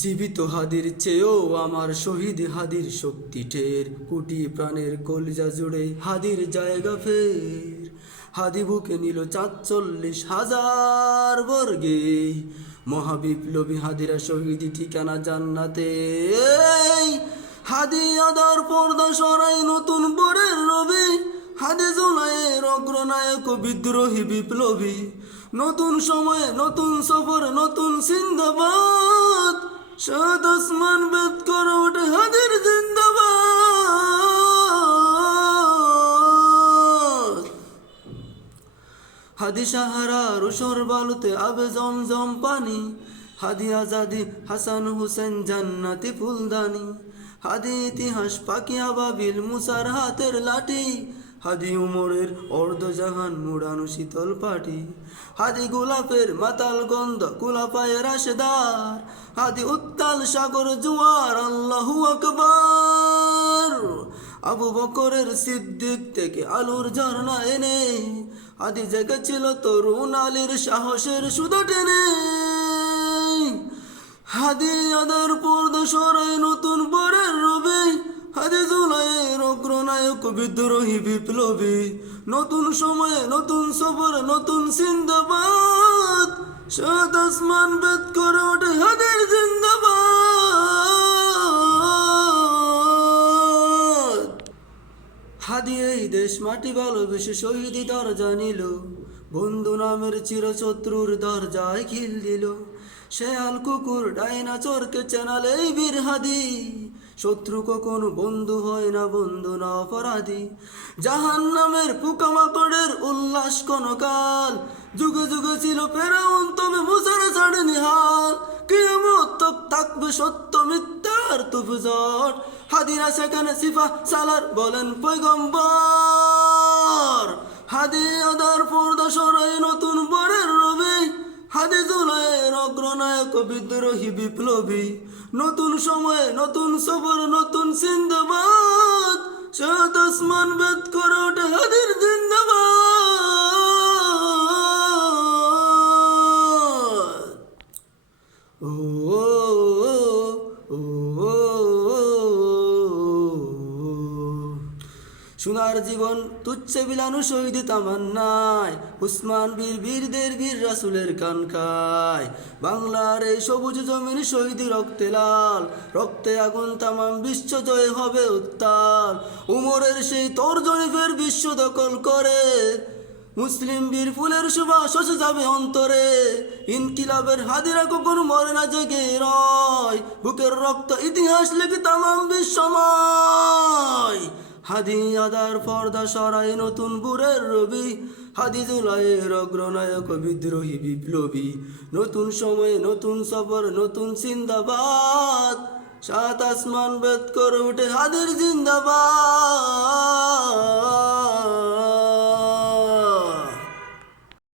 জীবিত হাদির চেয়েও আমার শহীদ হাদির শক্তি টের, কোটি প্রাণের কলিজা জুড়ে হাদির জায়গা ফের। হাদি বুকে নিল ৪৪,০০০ বর্গে, মহাবিপ্লবী হাদিরা শহীদ ঠিকানা জান্নাতে। হাদি আদার পর্দা সরাই নতুন বরের রবি, হাদি জুলাইয়ের অগ্রনায়ক বিদ্রোহী বিপ্লবী। নতুন সময়ে নতুন সফর নতুন সিন্দাবাদ, সাত আসমান বেদ করে ওঠে হাদির জিন্দাবাদ। হাদি সাহারা রুশর বালুতে আবে জমজম পানি, হাদি আজাদি হাসান হুসেন জান্নাতি ফুলদানি। হাদি ইতিহাস পাকি আবাবিল মুসার হাতের লাঠি, হাদি উমরের অর্ধজাহান মুড়ানো শীতল পাটি। হাদি গোলাপের মাতাল গন্ধ কুলাপায়ের রাশেদার, হাদি উত্তাল সাগর জুয়ার আল্লাহু আকবার। আবু বকরের সিদ্দিক থেকে আলুর ঝর্ণা এনে, হাদি জেগেছিল তরুণ আলীর সাহসের সুদা টেনে। হাদি আদার পর্দা সরাই নতুন বরের রবি, হাদি জুলাইয়ের অগ্রনায়ক বিদ্রোহী বিপ্লবী। নতুন সময়ে নতুন সফর নতুন সিন্দাবাদ, সাত আসমান বেদ করে ওঠে হাদির জিন্দাবাদ। হাদি এই দেশ মাটি ভালোবেসে শহীদি দরজা নিল, বন্ধু নামের চিরশত্রুর দরজায় খিল দিল। শেয়াল কুকুর ডাইনাচরকে চেনালে এই বীর হাদি, শত্রু কখনো বন্ধু হয় না, বন্ধু না অপরাধী। জাহান নামের পোকামাকড়ের উল্লাস কোনকাল, যুগে যুগে ছিল ফেরাউন তবে মুসার ছাড়েনি হাল। কিয়ামত তক থাকবে সত্য মিথ্যার তুফজট, হাদিরা সেখানে সিফা সালার বলেন পয়গম্বর। হাদি আদার পর্দা সরাই নতুন বরের রবি, হাদি জুলাইয়ের অগ্রনায়ক বিদ্রোহী বিপ্লবী। নতুন সময়ে নতুন সফর নতুন সিন্দাবাদ, সাত আসমান বেদ করে ওঠে হাদির জিন্দাবাদ। ও ও ও সোনার জীবন তুচ্ছে বিলানু শহীদ তামান্নায়, উসমান বীর বীরদের বীর রাসুলের কান খায়। বাংলার এই সবুজ জমিন শহীদ রক্তে লাল, রক্তে আগুন তামাম বিশ্ব জয় হবে উত্তাল। উমরের সেই তর্জনী ফের বিশ্ব দখল করে, মুসলিম বীর ফুলের সুবাস যাবে অন্তরে। ইনকিলাবের হাদিরা কখনো মরে না জেগে রয়, বুকের রক্ত ইতিহাস লিখে তামাম বিশ্বময়। হাদি আদার পর্দা সরাই নতুন বুরের রবি, হাদি জুলাইয়ের অগ্রনায়ক বিদ্রোহী বিপ্লবী। নতুন সময়ে নতুন সফর নতুন সিন্দাবাদ, সাত আসমান বেদ করে উঠে হাদির জিন্দাবাদ।